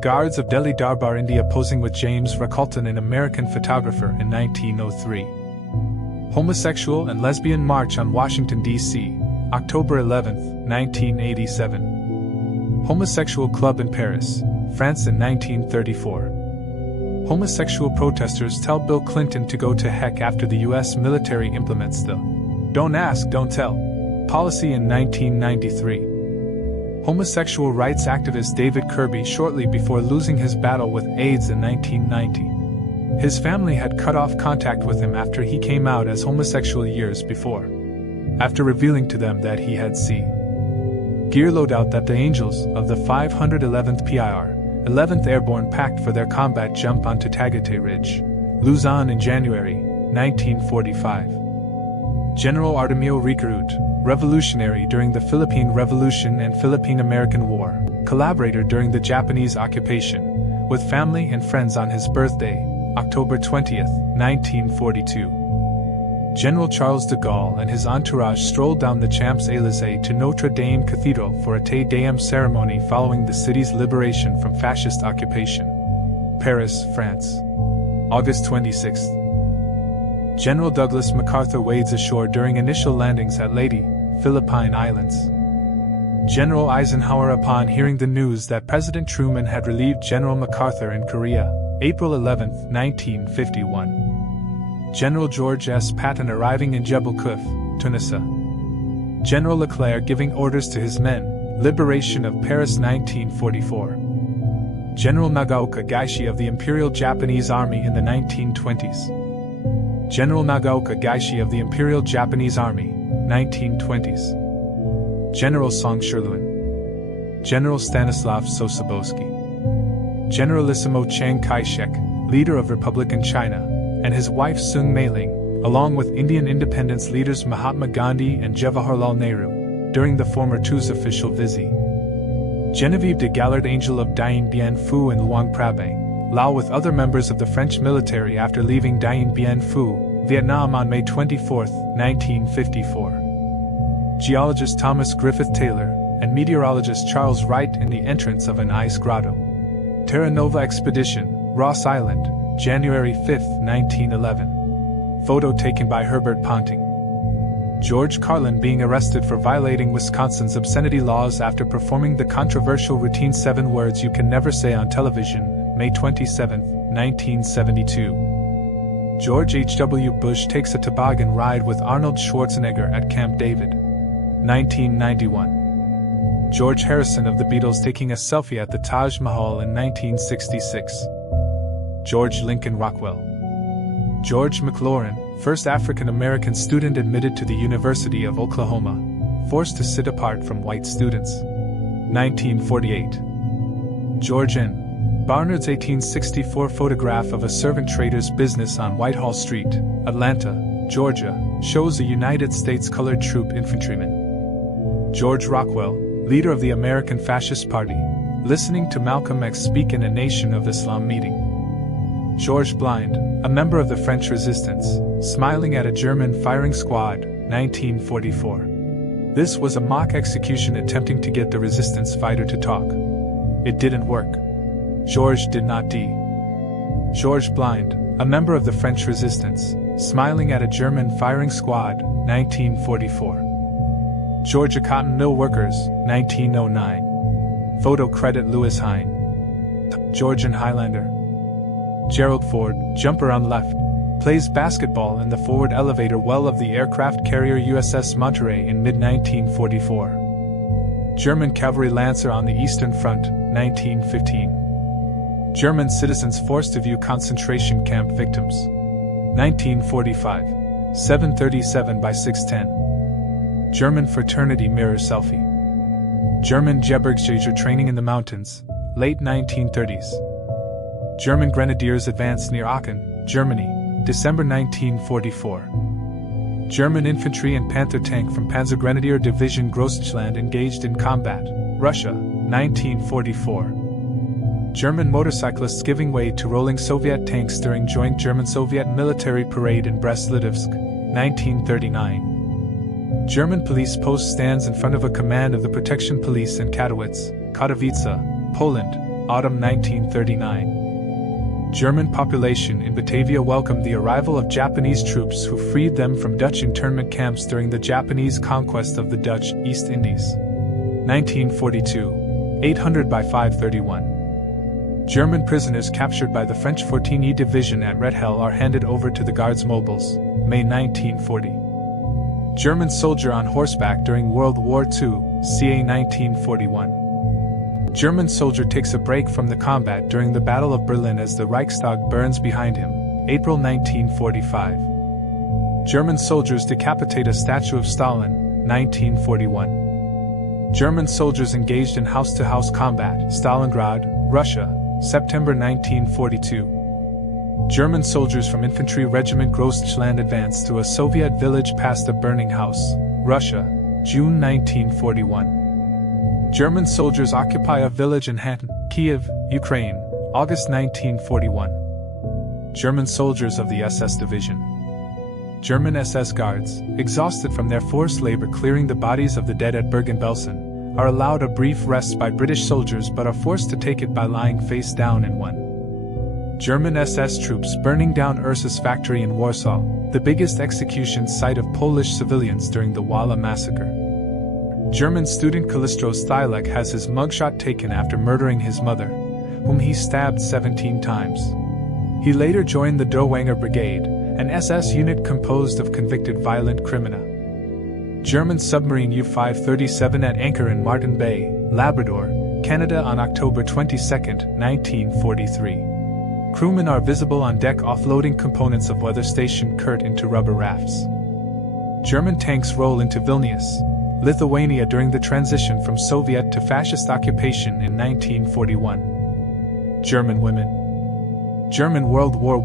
Guards of Delhi Darbar, India, posing with James Rickalton, an American photographer, in 1903. Homosexual and Lesbian March on Washington, D.C., October 11, 1987. Homosexual Club in Paris, France in 1934. Homosexual protesters tell Bill Clinton to go to heck after the U.S. military implements the "Don't ask, don't tell" policy in 1993. Homosexual rights activist David Kirby shortly before losing his battle with AIDS in 1990. His family had cut off contact with him after he came out as homosexual years before, after revealing to them that he had gear loadout that the Angels of the 511th PIR, 11th Airborne packed for their combat jump onto Tagate Ridge, Luzon in January 1945. General Artemio Ricarut, revolutionary during the Philippine Revolution and Philippine-American War, collaborator during the Japanese occupation, with family and friends on his birthday, October 20, 1942. General Charles de Gaulle and his entourage strolled down the Champs-Élysées to Notre Dame Cathedral for a Te Deum ceremony following the city's liberation from fascist occupation. Paris, France. August 26. General Douglas MacArthur wades ashore during initial landings at Leyte, Philippine Islands. General Eisenhower, upon hearing the news that President Truman had relieved General MacArthur in Korea, April 11, 1951. General George S. Patton arriving in Jebel Kuf, Tunisia. General Leclerc giving orders to his men, liberation of Paris 1944. General Nagaoka Gaishi of the Imperial Japanese Army in the 1920s. General Nagaoka Gaishi of the Imperial Japanese Army, 1920s. General Song Shirluen. General Stanislav Sosabowski. Generalissimo Chiang Kai-shek, leader of Republican China, and his wife Sung Mei-ling, along with Indian independence leaders Mahatma Gandhi and Jawaharlal Nehru, during the former two's official visit. Genevieve de Gallard, Angel of Dien Bien Phu in Luang Prabang, Laos, with other members of the French military after leaving Dien Bien Phu, Vietnam on May 24, 1954. Geologist Thomas Griffith Taylor and meteorologist Charles Wright in the entrance of an ice grotto. Terra Nova Expedition, Ross Island, January 5, 1911. Photo taken by Herbert Ponting. George Carlin being arrested for violating Wisconsin's obscenity laws after performing the controversial routine 7 words you can never say on television, May 27, 1972. George H.W. Bush takes a toboggan ride with Arnold Schwarzenegger at Camp David. 1991. George Harrison of the Beatles taking a selfie at the Taj Mahal in 1966. George Lincoln Rockwell. George McLaurin, first African-American student admitted to the University of Oklahoma, forced to sit apart from white students. 1948. George N. Barnard's 1864 photograph of a servant trader's business on Whitehall Street, Atlanta, Georgia, shows a United States colored troop infantryman. George Rockwell, leader of the American Fascist Party, listening to Malcolm X speak in a Nation of Islam meeting. George Blind, a member of the French Resistance, smiling at a German firing squad, 1944. This was a mock execution attempting to get the resistance fighter to talk. It didn't work. George did not die. George Blind, a member of the French Resistance, smiling at a German firing squad, 1944. Georgia Cotton Mill Workers, 1909. Photo credit Louis Hine. Georgian Highlander. Gerald Ford, jumper on left, plays basketball in the forward elevator well of the aircraft carrier USS Monterey in mid-1944. German cavalry lancer on the Eastern Front, 1915. German citizens forced to view concentration camp victims. 1945, 737 by 610. German fraternity mirror selfie. German Gebirgsjäger training in the mountains, late 1930s. German Grenadiers advance near Aachen, Germany, December 1944. German infantry and Panther tank from Panzergrenadier Division Grossland engaged in combat, Russia, 1944. German motorcyclists giving way to rolling Soviet tanks during joint German-Soviet military parade in Brest-Litovsk, 1939. German police post stands in front of a command of the Protection Police in Katowice, Poland, autumn 1939. German population in Batavia welcomed the arrival of Japanese troops who freed them from Dutch internment camps during the Japanese conquest of the Dutch East Indies. 1942. 800 by 531. German prisoners captured by the French 14e Division at Red Hell are handed over to the Guards Mobiles, May 1940. German soldier on horseback during World War II, ca. 1941. German soldier takes a break from the combat during the Battle of Berlin as the Reichstag burns behind him, April 1945. German soldiers decapitate a statue of Stalin, 1941. German soldiers engaged in house-to-house combat, Stalingrad, Russia, September 1942. German soldiers from Infantry Regiment Grossland advance to a Soviet village past a burning house, Russia, June 1941. German soldiers occupy a village in Khantin, Kiev, Ukraine, August 1941. German soldiers of the SS Division. German SS guards, exhausted from their forced labor clearing the bodies of the dead at Bergen-Belsen, are allowed a brief rest by British soldiers but are forced to take it by lying face down in one. German SS troops burning down Ursus factory in Warsaw, the biggest execution site of Polish civilians during the Wala massacre. German student Kalistro Stylek has his mugshot taken after murdering his mother, whom he stabbed 17 times. He later joined the Dowager Brigade, an SS unit composed of convicted violent criminals. German submarine U-537 at anchor in Martin Bay, Labrador, Canada on October 22, 1943. Crewmen are visible on deck offloading components of weather station Kurt into rubber rafts. German tanks roll into Vilnius, Lithuania during the transition from Soviet to fascist occupation in 1941. German women. German World War I